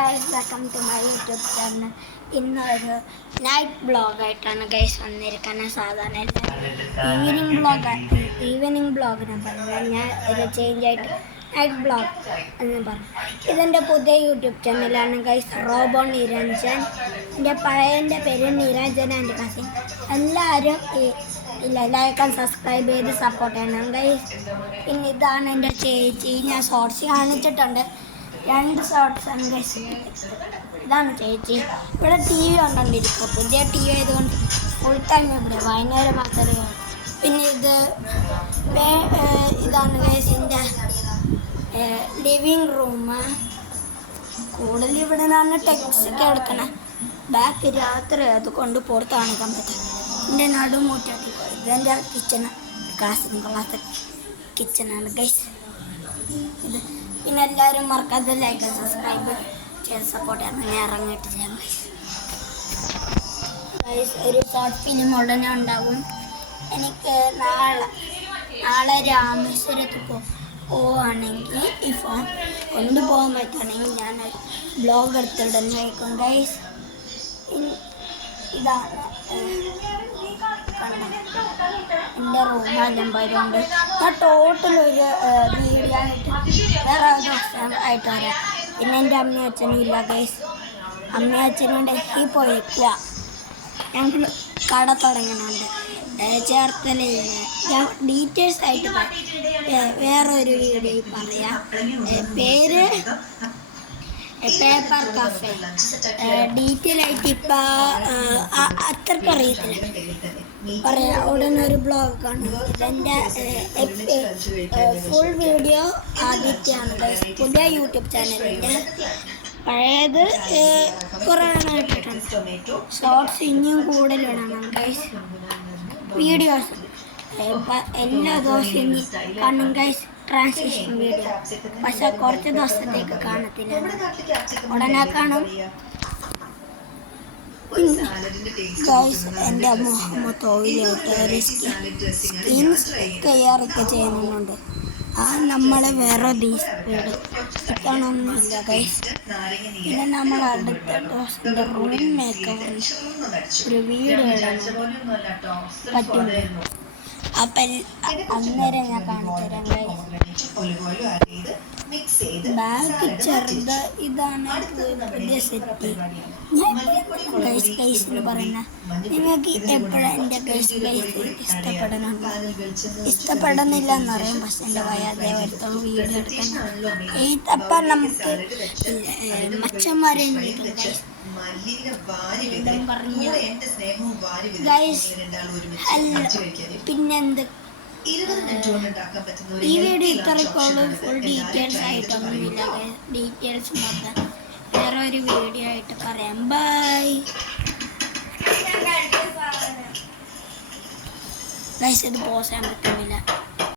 Guys, welcome to my YouTube channel. ഇന്നൊരു night ബ്ലോഗായിട്ടാണ് guys വന്നിരിക്കുന്നത്. സാധാരണ ഈവനിങ് ബ്ലോഗിനെ പറഞ്ഞാൽ ഞാൻ ഒരു ചേഞ്ചായിട്ട് നൈറ്റ് ബ്ലോഗ് എന്ന് പറഞ്ഞു. ഇതെൻ്റെ പുതിയ യൂട്യൂബ് ചാനലാണ് ഗൈസ്, റോബോ നിരഞ്ജൻ. എൻ്റെ പഴയൻ്റെ പേര് നിരഞ്ജൻ ആൻഡ് കസിൻ. എല്ലാവരും ലൈക്ക് ആൻഡ് സബ്സ്ക്രൈബ് ചെയ്ത് സപ്പോർട്ട് ചെയ്യണം ഗൈസ്. പിന്നെ ഇതാണ് എൻ്റെ ചേച്ചി. ഞാൻ ഷോർട്സ് കാണിച്ചിട്ടുണ്ട്, 2 ഷോർട്സ് ആണ് ഗൈസ്. ഇതാണ് ചേച്ചി. ഇവിടെ TV കണ്ടുകൊണ്ടിരിക്കുക. പുതിയ TV ആയതുകൊണ്ട് ഫുൾ ടൈം ഇവിടെ വൈകുന്നേരം മാത്രമേ കാണൂ. പിന്നെ ഇതാണ് ഗൈസ് എൻ്റെ ലിവിങ് റൂം. കൂടുതൽ ഇവിടെ നിന്നാണ് ടെക്സ്റ്റൊക്കെ എടുക്കണേ. ബാക്ക് രാത്രി അത് കൊണ്ട് പുറത്ത് കാണിക്കാൻ പറ്റും. എൻ്റെ നടുമുറ്റാക്കി ഇതെൻ്റെ കിച്ചണ്, ക്ലാസ്സിന് ക്ലാസ് കിച്ചണാണ് ഗൈസ് ഇത്. പിന്നെ എല്ലാവരും മറക്കാതെ ലൈക്ക് സബ്സ്ക്രൈബ് ചെയ്ത് സപ്പോർട്ട് ചെയ്യാൻ ഞാൻ ഇറങ്ങിയിട്ട് ചെയ്യാം ഗൈസ്. ഒരു ഷോർട്ട് ഫിലിം ഉടനെ ഉണ്ടാവും. എനിക്ക് നാളെ രാമേശ്വരത്ത് പോവുകയാണെങ്കിൽ ഈ ഫോൺ കൊണ്ടുപോകാൻ പറ്റുകയാണെങ്കിൽ ഞാൻ ബ്ലോഗ് എടുത്തിടന്ന് വയ്ക്കും ഗൈസ്. ഇതാണ് എൻ്റെ റൂമെല്ലാം പോയതുകൊണ്ട് ഞാൻ ടോട്ടൽ ഒരു വീഡിയോ ആയിട്ട് വേറെ ദിവസം ആയിട്ട് വരാം. പിന്നെ എൻ്റെ അമ്മയും അച്ഛനും ഇല്ല ഗൈസ്. അമ്മയും അച്ഛനും ഡൽഹി പോയേക്കുക. ഞങ്ങൾ കട തുടങ്ങുന്നുണ്ട് ചേർത്തലയിൽ. ഞാൻ ഡീറ്റെയിൽസ് ആയിട്ട് വേറൊരു വീഡിയോയിൽ പറയാം. പേര് പേപ്പർ കഫേ. ഡീറ്റെയിൽ ആയിട്ട് അത്രയ്ക്ക് അറിയത്തില്ല, പറയാം ഉടനെ ഒരു ബ്ലോഗ് കാണും. ഇതെൻ്റെ ഫുൾ വീഡിയോ ആദ്യത്തെയാണ് ഗൈസ്. പുതിയ യൂട്യൂബ് ചാനലിൻ്റെ പഴയത് കുറേ ഇട്ടിട്ടുണ്ട്. ഷോർട്സ് ഇനിയും കൂടുതലിടണം ഗൈസ്. വീഡിയോസ് എല്ലാ ദിവസവും ഇനി കാണും ഗൈസ്. ട്രാൻസിഷൻ വീഡിയോ പക്ഷെ കുറച്ച് ദിവസത്തേക്ക് കാണത്തില്ല, ഉടനെ കാണും ഗൈസ്. എൻ്റെ തൊഴിലായിട്ട് ഒരു സ്കിൻ കെയറൊക്കെ ചെയ്യുന്നുണ്ട്. നമ്മളെ വേറെ വീട് കാണുന്നില്ല ഗൈസ്. പിന്നെ നമ്മൾ അടുത്ത ദിവസത്തെ റൂം മേക്കപ്പ് ഒരു വീട് ഇടാൻ പറ്റും. അപ്പം അന്നേരം ഞാൻ കാണിച്ചു തരാം ഗൈസ്. ബാഗ് ചെറുത്. ഇതാണ് പുതിയ സെറ്റ് ഗൈസ് എന്ന് പറയുന്ന. നിങ്ങൾക്ക് എപ്പോഴും എൻ്റെ ഗൈസ് ഇഷ്ടപ്പെടുന്നില്ല എന്നറിയാം, പക്ഷെ എൻ്റെ വയ്യാതെ വരുത്തോളം വീഡിയോ എടുക്കാൻ അപ്പം നമുക്ക് മച്ചന്മാരെ പിന്നെന്ത് ഈ വീഡിയോ ഇത്രയ്ക്കുള്ളൂ. ഫുൾ ഡീറ്റെയിൽസ് ആയിട്ടൊന്നുമില്ല. ഡീറ്റെയിൽസ് നോക്കാൻ വേറെ ഒരു വീഡിയോ ആയിട്ട് പറയാം. Bye guys. ഇത് പോസ് ചെയ്യാൻ പറ്റുന്നില്ല.